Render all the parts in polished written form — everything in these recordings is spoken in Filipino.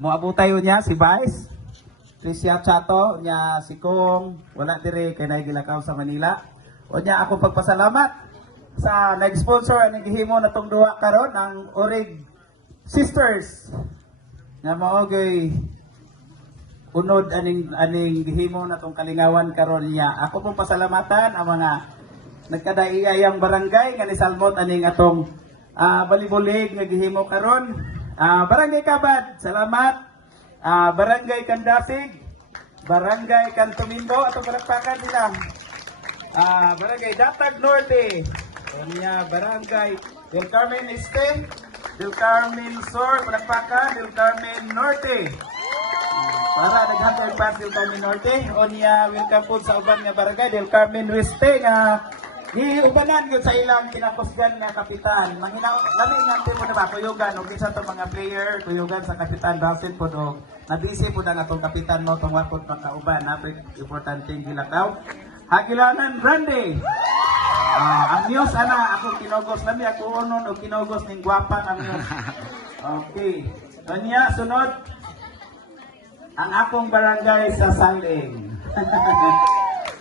muabutay niya si Vice. Tricia Chato niya si Kong wala dire kay nagilakaw sa Manila. O niya ako pagpasalamat sa nag-sponsor aning gihimo natong duha karon ang Orig Sisters. Nga mao gay unod aning gihimo natong kalingawan karon niya. Ako pong pasalamatan ang mga nagkadaiyayang barangay nga ni Salmot aning atong balibulig nga gihimo karon. Barangay Kabad, salamat. Barangay Kandasig, Barangay Cantomimbo, atong palakpakan nila. Barangay Datag Norte, Barangay Del Carmen Este, Del Carmen Sur, palakpakan, Del Carmen Norte. Para nag-hunter pass Del Carmen Norte, o niya welcome po sa uban nga barangay Del Carmen Este nga giubanan yun sa ilang kinapusgan nga kapitan. Manginaw, lami nga mo na ba, kuyugan, o kinsa itong mga player, kuyugan sa kapitan, Dawson po do, nabisi po na itong kapitan mo, itong wakot makauban, napit importante yung gilakaw. Hagilanan Grande, ang news, ana, ako kinogos, lami ako unon, o kinogos ng gwapa ang news. Okay, kanya, sunod, ang akong barangay sa Saling.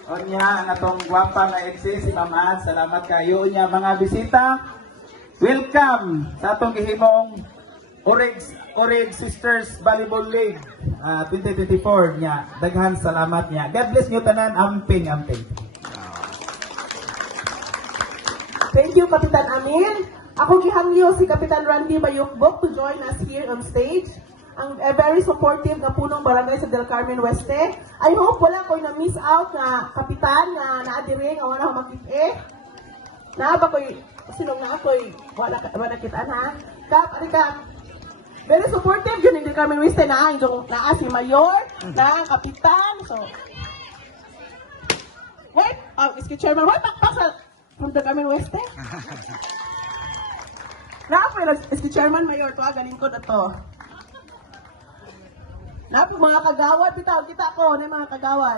O niya, ang atong gwapa na MC, si Mama, salamat kayo niya mga bisita. Welcome sa atong gihimong Orig Sisters Volleyball League 2024 niya. Daghan salamat niya. God bless niyo tanan, amping. Thank you, Kapitan Amin. Ako gihangyo si Kapitan Randy Mayukbok to join us here on stage. Ang very supportive na punong barangay sa Del Carmen Oeste. I hope wala ko na-miss out na kapitan na naadiri nga wala makit na ba ko'y sinong na ako'y wala kitaan ha. Kap, arika, very supportive yun yung Del Carmen Oeste na yung naa si Mayor, na kapitan. So, wait, Mr. Chairman, wait, pakpak sa from Del Carmen Oeste. Na po, Mr. Chairman, Mayor, galing ko na to. Napo mga kagawad, bitaw, kita ko na mga kagawad.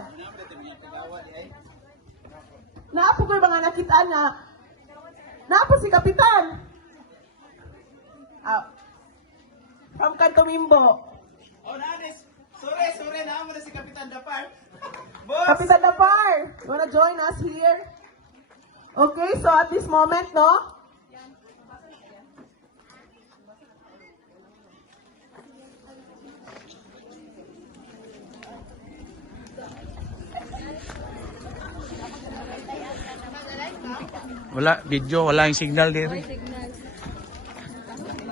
Napo ko yung mga nakitaan na, napo si Kapitan. From Cantomimbo. Oh, nanis, sorry, naamo na si Kapitan Dapar. Kapitan Dapar, you wanna join us here? Okay, so at this moment, no? Wala video, wala yung signal diri.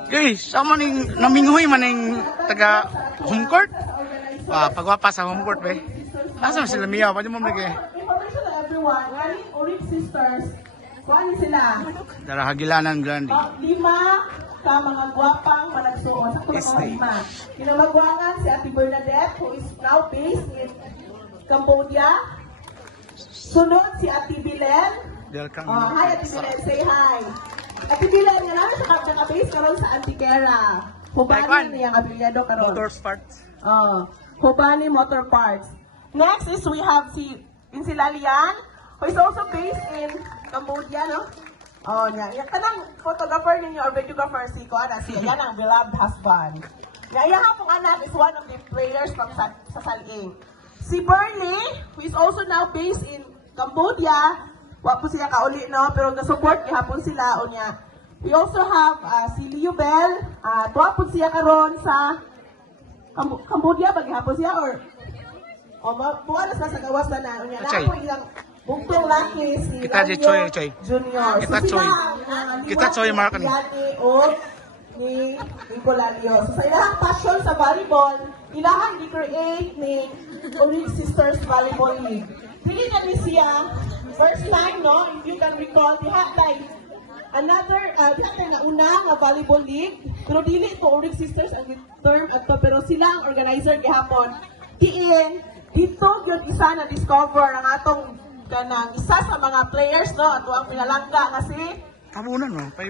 Okay, sama ning namingoy man ning taga home court. Pagwapa sa home court be. Asa sila miya, pwede mo mlike. Information to everyone, galing Orig Sisters. Kuhaan sila. Dara Hagilanan Grande. 5 ka mga gwapang managsuon. Sa mga 5. Kinamagwangan si Ate Bernadette, who is now based in Cambodia. Sunod si Ate Bilen. Hi Ate Bilen, say hi. Ate Bilen, nga namin sa naka-base karon sa Antiquera. Hubani niyang abilyado karon. Motorsports. Hubani Motor Parts. Next is we have si Insilalian, who is also based in Cambodia, no? Oh, yan. Kanang photographer ninyo or videographer si Kuana siya. Yan ang beloved husband. Yan pong anak is one of the players from sa Saling. Si Burley, who is also now based in Cambodia, wa po siya kauli, no? Pero na-support gihapon sila o niya. We also have si Leo Bell, tuwa po siya karon sa Cambodia, ba gihapon siya or buwan na sa gawas na o niya. Na po ilang bugtong laki si Ranyo Junior. Kita Choy Mark ni. O ni Nicolalio. So sa ilahang passion sa volleyball, ilahang i-create ni Orig Sisters Volleyball League. Pili na ni siya, first time, no? If you can recall, dihatay na una nga volleyball league, pero dili po Orig Sisters ang term ato, pero sila ang organizer gihapon. Diin, dito yun isa na discover ang atong kanang isa sa mga players, no? Ato ang pinalangga kasi Tabunan no, pay.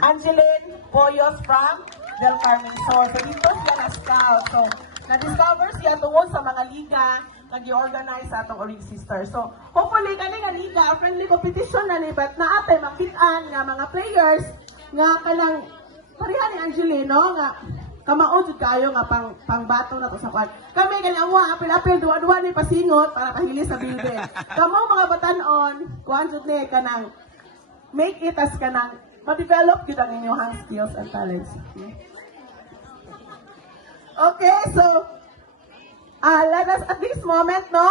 Angeline Boyos from Del Carmen Sur. So dito siya na-scout. So, na-discover siya tungkol sa mga liga nag-i-organize sa atong Orig Sisters. So, hopefully, kani nga liga, friendly competition na ni, but naatay makitaan nga mga players nga kanang parihan ni Angelino nga kamaon jud kayo nga pangbato na to sa kwan. Kami kani amo apil-apil duwa-duwa ni pasingot para pahilis sa building. Kamo mga batan-on, kuan jud ni kanang make it as kanang ma-develop gid ang inyong skills and talents. Okay, so let us at this moment, no,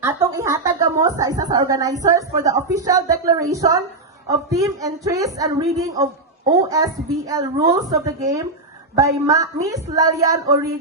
atong ihatag kamo sa isa sa organizers for the official declaration of team entries and reading of OSBL rules of the game by Miss Lalian Origi.